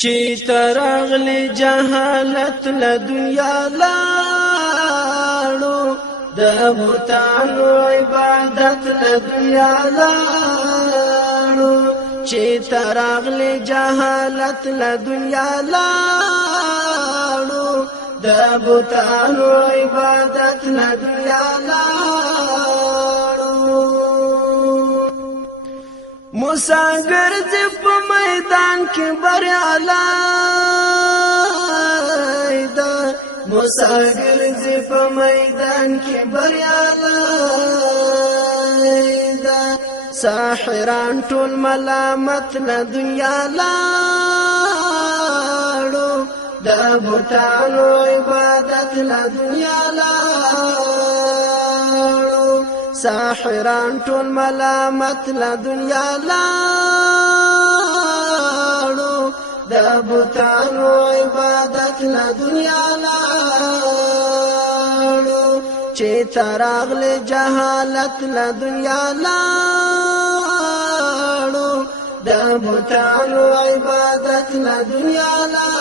چی ترغلی جهالت له دنیا لاړو د بوتانو عبادت له دنیا لاړو چی ترغلی جهالت له دنیا لاړو د بوتانو عبادت له دنیا لاړو موسی ګرځي په میدان کې بریالی ده موسی ګرځي په میدان کې بریالی ده ساحران ټول ملامت له دنیا لاړو د بوتانو عبادت له دنیا لاړو ساحران ټول ملامت له دنیا لاړو د بوتانو عبادت له دنیا لاړو چې تراغله جهالت له دنیا لاړو د بوتانو عبادت له دنیا لاړو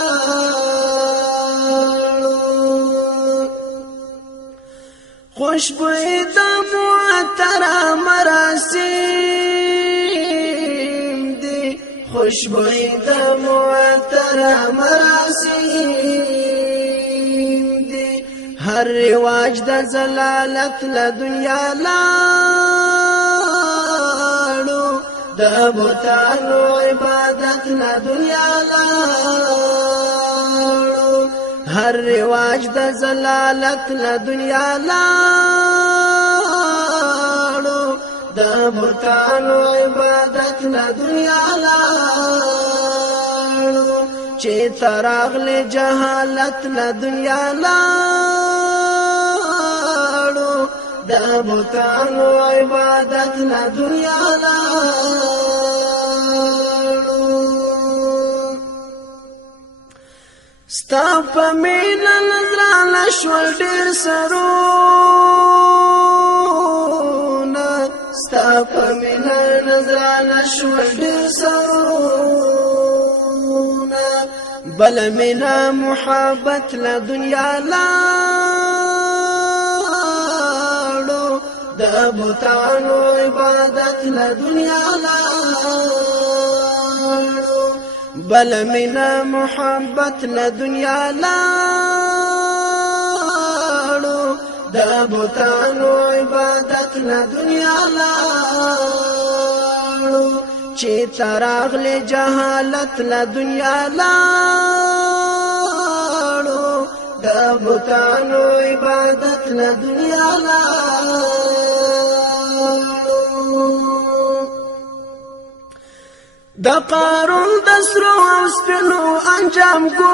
خوشبوئی د معطر مراسم دی خوشبوئی د معطر مراسم دی هر رواج د زلالت له دنیا لاړو د بوتانو عبادت له دنیا لاړو هر رواج د زلالت له دنیا لاړو د بوتانو عبادت له دنیا لاړو چې تراغله جهالت له دنیا لاړو د بوتانو عبادت له دنیا لاړو ستا په مینا نظرانه شول ډېر سرونه ستا په مینا نظرانه شول ډېر سرونه بل مینا محبت له دنیا لاړو د بوتانو عبادت له دنیا لاړو بل منا محبت له دنیا لاړو د بوتانو عبادت له دنیا لاړو چې تراغله جهالت له دنیا لاړو د بوتانو عبادت له دنیا لاړو د قارون د سرو او سپینو انجام ګوره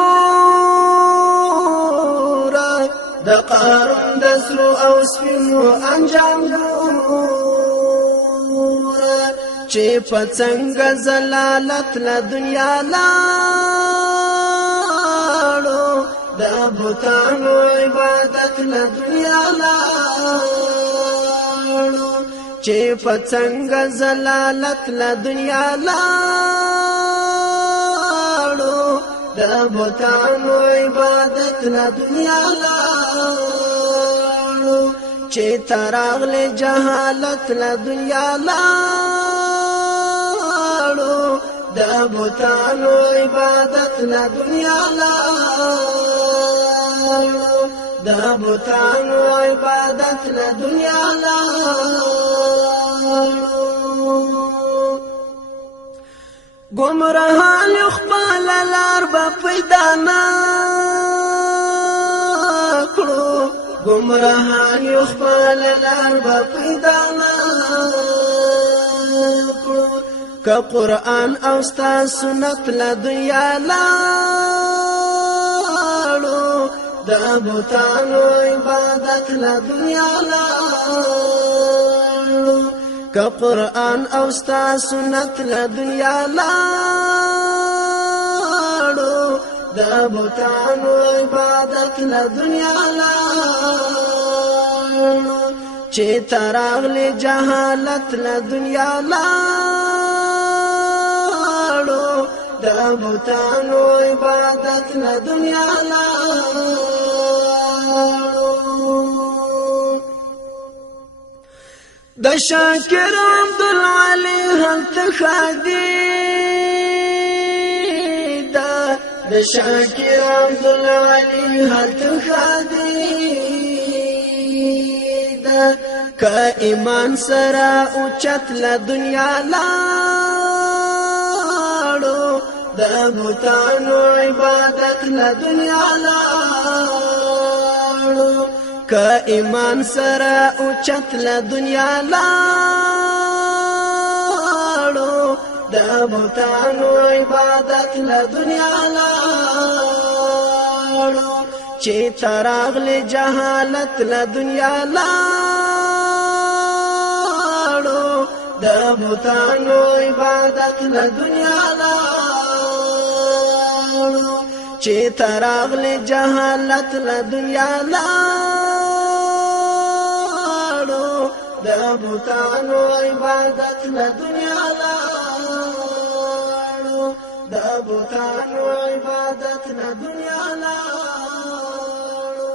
د قارون د سرو او سپینو انجام ګوره چې په څنګه زلالت له دنیا لاړو د بوتانو عبادت له دنیا لاړو چې په څنګه زلالت له دنیا لاړو د بوتانو عبادت له دنیا لاړو چې تراغله جهالت له دنیا لاړو د بوتانو عبادت له دنیا لاړو د بوتانو عبادت له دنیا لاړو گمراهان خپل لار به پیدا نه کړو گمراهان خپل لار به پیدا نه کړو که قرآن او ستا سنت له دنیا لاړو د بوتانو عبادت له دنیا لاړو که قرآن او ستا سنت له دنیا لاړو د بوتانو عبادت له دنیا لاړو چې تراغله جهالت له دنیا لاړو د د بوتانو عبادت له دنیا لاړو د شاکر عبدالعلی هلته خادي د شاکر عبدالعلی هلته خادي که ایمان سره اوچت له دنیا لاړو د بوتانو عبادت له دنیا لاړو که ایمان سره اوچت له دنیا لاړو د بوتانو عبادت له دنیا لاړو چې تراغل جهالت له دنیا لاړو د بوتانو عبادت له دنیا لاړو چې تراغل جهالت له دنیا لاړو د بوتانو عبادت له دنیا لاړو د بوتانو عبادت له دنیا لاړو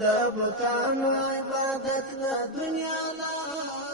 د بوتانو عبادت له دنیا لاړو